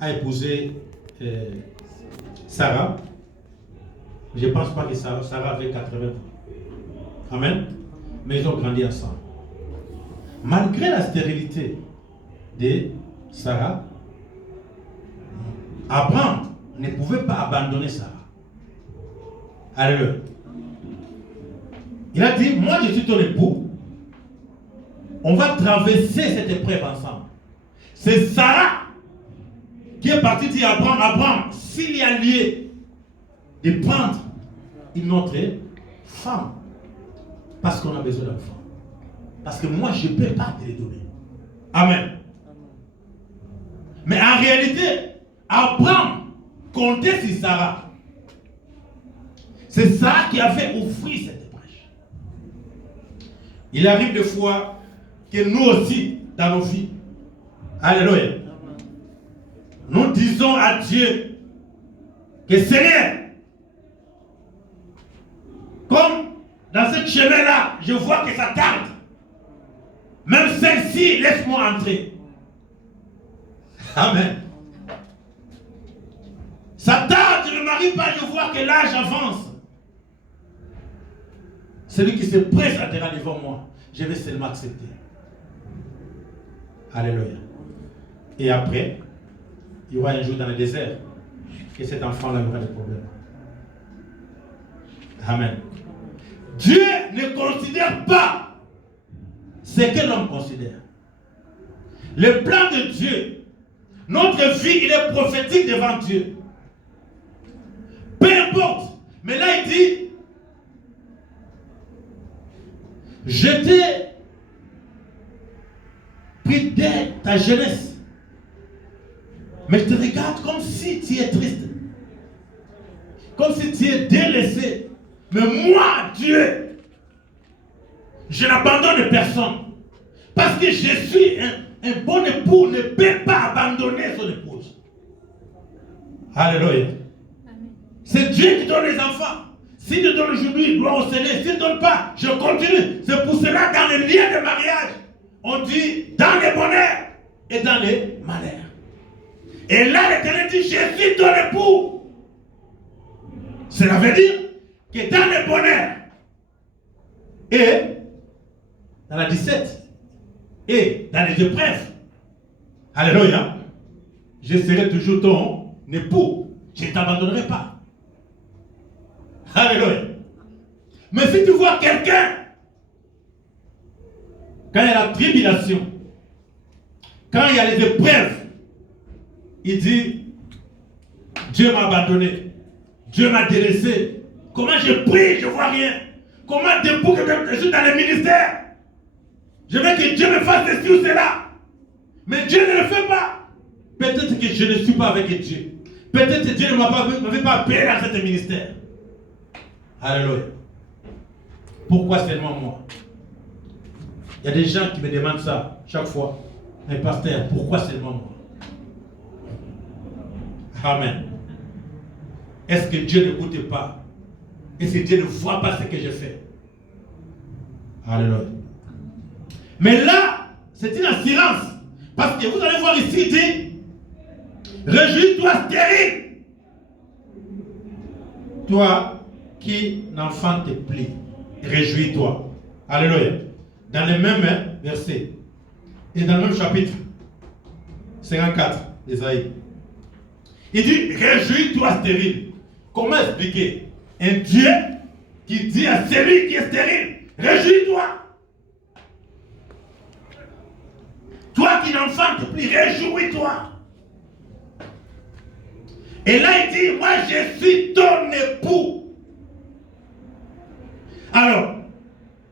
a épousé Sarah. Je ne pense pas que Sarah avait 80 ans. Amen. Mais ils ont grandi ensemble. Malgré la stérilité de Sarah, Abraham ne pouvait pas abandonner Sarah. Alléluia. Il a dit, moi je suis ton époux. On va traverser cette épreuve ensemble. C'est Sarah qui est partie dire à Abraham, Abraham, s'il y a lieu de prendre une autre femme, parce qu'on a besoin d'enfants. Parce que moi, je ne peux pas te les donner. Amen. Mais en réalité, Abraham comptait sur Sarah. C'est Sarah qui avait offert cette brèche. Il arrive des fois que nous aussi, dans nos vies, alléluia, nous disons à Dieu que Seigneur, comme dans ce chemin-là, je vois que ça tarde. Même celle-ci, laisse-moi entrer. Amen. Ça tarde, je ne me marie pas, je vois que l'âge avance. Celui qui se présentera devant moi, je vais seulement accepter. Alléluia. Et après, il y aura un jour dans le désert que cet enfant-là aura des problèmes. Amen. Dieu ne considère pas ce que l'homme considère. Le plan de Dieu, notre vie, il est prophétique devant Dieu. Peu importe. Mais là, il dit, je t'ai pris dès ta jeunesse. Mais je te regarde comme si tu es triste. Comme si tu es délaissé. Mais moi, Dieu, je n'abandonne personne. Parce que je suis un bon époux, ne peut pas abandonner son épouse. Alléluia. C'est Dieu qui donne les enfants. S'il te donne aujourd'hui, gloire au Seigneur. S'il ne donne pas, je continue. C'est pour cela, dans les liens de mariage, on dit dans les bonheurs et dans les malheurs. Et là, l'Éternel dit, je suis ton époux. Cela veut dire que dans les bonheurs et dans la 17 et dans les épreuves, alléluia, je serai toujours ton époux. Je ne t'abandonnerai pas. Alléluia. Mais si tu vois quelqu'un, quand il y a la tribulation, quand il y a les épreuves, il dit, Dieu m'a abandonné, Dieu m'a délaissé. Comment je prie, je ne vois rien. Comment debout que je suis dans le ministère, je veux que Dieu me fasse ceci ou cela. Mais Dieu ne le fait pas. Peut-être que je ne suis pas avec Dieu. Peut-être que Dieu ne m'avait pas appelé dans ce ministère. Alléluia. Pourquoi seulement moi? Il y a des gens qui me demandent ça chaque fois. Mais pasteur, pourquoi seulement moi? Amen. Est-ce que Dieu n'écoute pas? Est-ce que Dieu ne voit pas ce que je fais? Alléluia. Mais là, c'est une assurance. Parce que vous allez voir ici, il dit, réjouis-toi stérile. Toi qui n'enfante plus, réjouis-toi. Alléluia. Dans le même verset, et dans le même chapitre, 54 d'Ésaïe, il dit, réjouis-toi stérile. Comment expliquer? Un Dieu qui dit à celui qui est stérile, réjouis-toi. Toi qui n'enfantes plus, réjouis-toi. Et là il dit, moi je suis ton époux. Alors,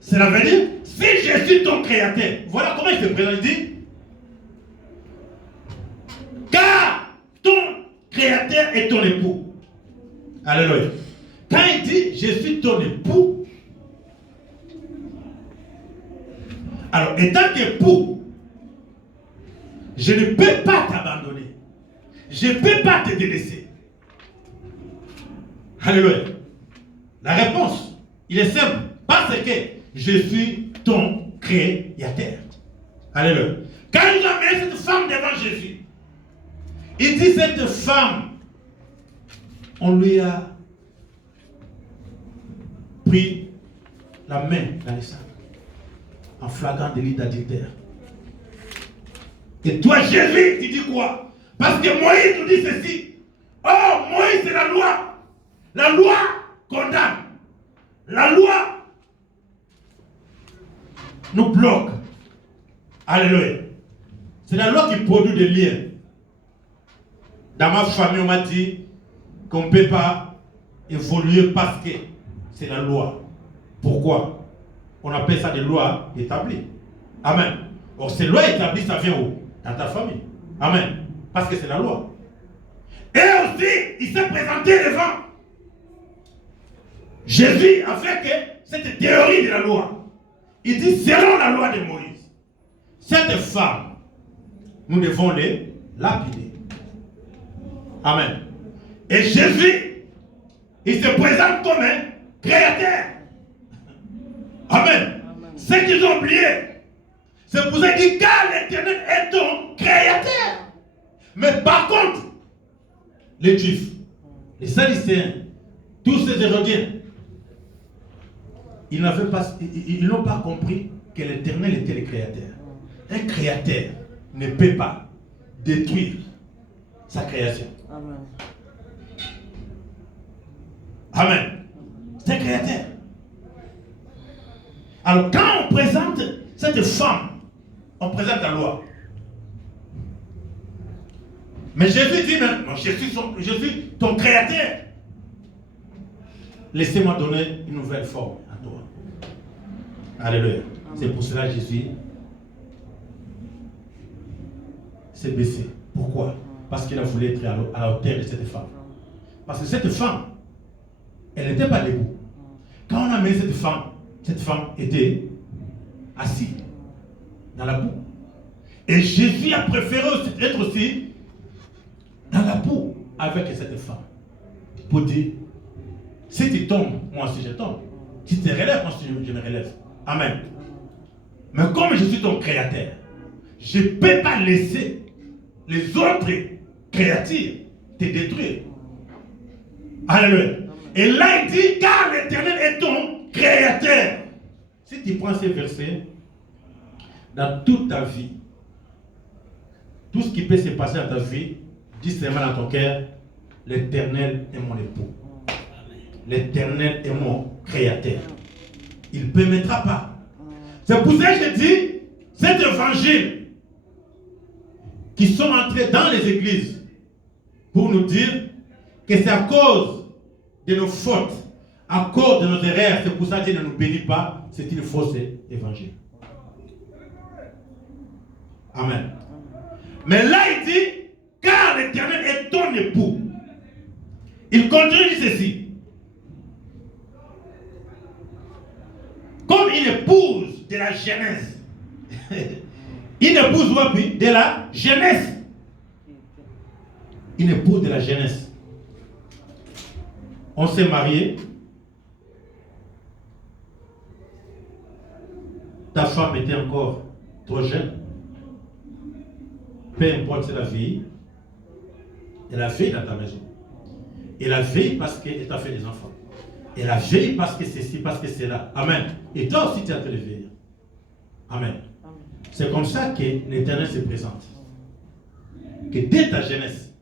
cela veut dire, si je suis ton créateur, voilà comment il se présente, il dit, car ton créateur est ton époux. Alléluia. Quand il dit, je suis ton époux, alors, étant qu'époux, je ne peux pas t'abandonner. Je ne peux pas te délaisser. Alléluia. La réponse, il est simple. Parce que je suis ton créateur. Alléluia. Quand il a mis cette femme devant Jésus, Il dit cette femme, on lui a pris la main dans les sacs, en flagrant délit d'adultère. Et toi, Jésus, tu dis quoi? Parce que Moïse nous dit ceci. Oh, Moïse, c'est la loi. La loi condamne. La loi nous bloque. Alléluia. C'est la loi qui produit des liens. Dans ma famille, on m'a dit qu'on ne peut pas évoluer parce que c'est la loi. Pourquoi? On appelle ça des lois établies. Amen. Or, ces lois établies, ça vient où? Dans ta famille. Amen. Parce que c'est la loi. Et aussi, il s'est présenté devant Jésus avec cette théorie de la loi. Il dit, selon la loi de Moïse, cette femme, nous devons les lapider. Amen. Et Jésus, il se présente comme un créateur. Amen. Ce qu'ils ont oublié, c'est pour ça qu'il dit, car l'Éternel est ton créateur. Mais par contre, les Juifs, les Sadducéens, tous ces Hérodiens, ils n'ont pas compris que l'Éternel était le créateur. Un créateur ne peut pas détruire sa création. Amen. Amen. C'est un créateur. Alors quand on présente cette femme, on présente la loi. Mais Jésus dit maintenant, je suis ton créateur. Laissez-moi donner une nouvelle forme à toi. Alléluia. C'est pour cela que Jésus s'est baissé. Pourquoi? Parce qu'il a voulu être à la hauteur de cette femme. Parce que cette femme, elle n'était pas debout. Quand on a mis cette femme était assise dans la boue. Et Jésus a préféré être aussi dans la boue avec cette femme. Pour dire, si tu tombes, moi aussi je tombe. Si tu te relèves, moi aussi je me relève. Amen. Mais comme je suis ton créateur, je ne peux pas laisser les autres créatures te détruire. Alléluia. Et là il dit, car l'Éternel est ton créateur. Si tu prends ces versets, dans toute ta vie, tout ce qui peut se passer dans ta vie, dis seulement dans ton cœur, l'Éternel est mon époux. L'Éternel est mon créateur. Il ne permettra pas. C'est pour ça que je dis, cet évangile qui sont entrés dans les églises pour nous dire que c'est à cause de nos fautes, à cause de nos erreurs, c'est pour ça que Dieu ne nous bénit pas, c'est une fausse évangile. Amen. Mais là il dit, car l'Éternel est ton époux. Il continue ceci. Comme une épouse de la jeunesse. Une épouse de la jeunesse. Une épouse de la jeunesse. On s'est marié. Ta femme était encore trop jeune. Peu importe, c'est la vie. Elle a veillé dans ta maison. Elle a veillé parce qu'elle t'a fait des enfants. Elle a veillé parce que c'est ci, parce que c'est là. Amen. Et toi aussi, tu as fait de veiller. Amen. C'est comme ça que l'Éternel se présente. Que dès ta jeunesse,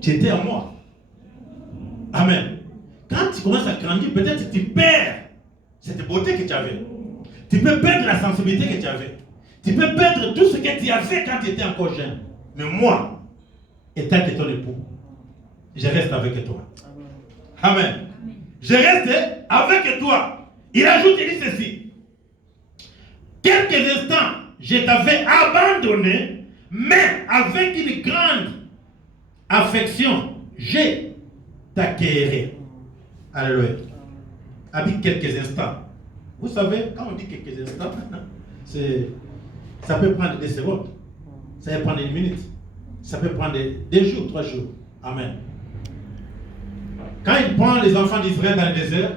tu étais à moi. Amen. Quand tu commences à grandir, peut-être que tu perds cette beauté que tu avais. Tu peux perdre la sensibilité que tu avais. Tu peux perdre tout ce que tu avais quand tu étais encore jeune. Mais moi, étant que ton époux, je reste avec toi. Amen. Je reste avec toi. Il ajoute, il dit ceci. Quelques instants, je t'avais abandonné, mais avec une grande affection, je t'accueillerai. Alléluia. Avec quelques instants. Vous savez, quand on dit quelques instants, ça peut prendre des secondes. Ça peut prendre une minute. Ça peut prendre des jours, 3 jours. Amen. Quand il prend les enfants d'Israël dans le désert,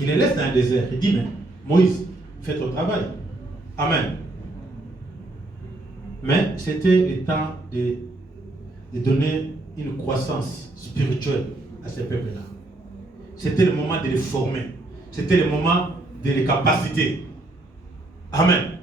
il les laisse dans le désert. Il dit, mais Moïse, fais ton travail. Amen. Mais c'était le temps de donner une croissance spirituelle à ces peuples-là. C'était le moment de les former. C'était le moment de les capaciter. Amen.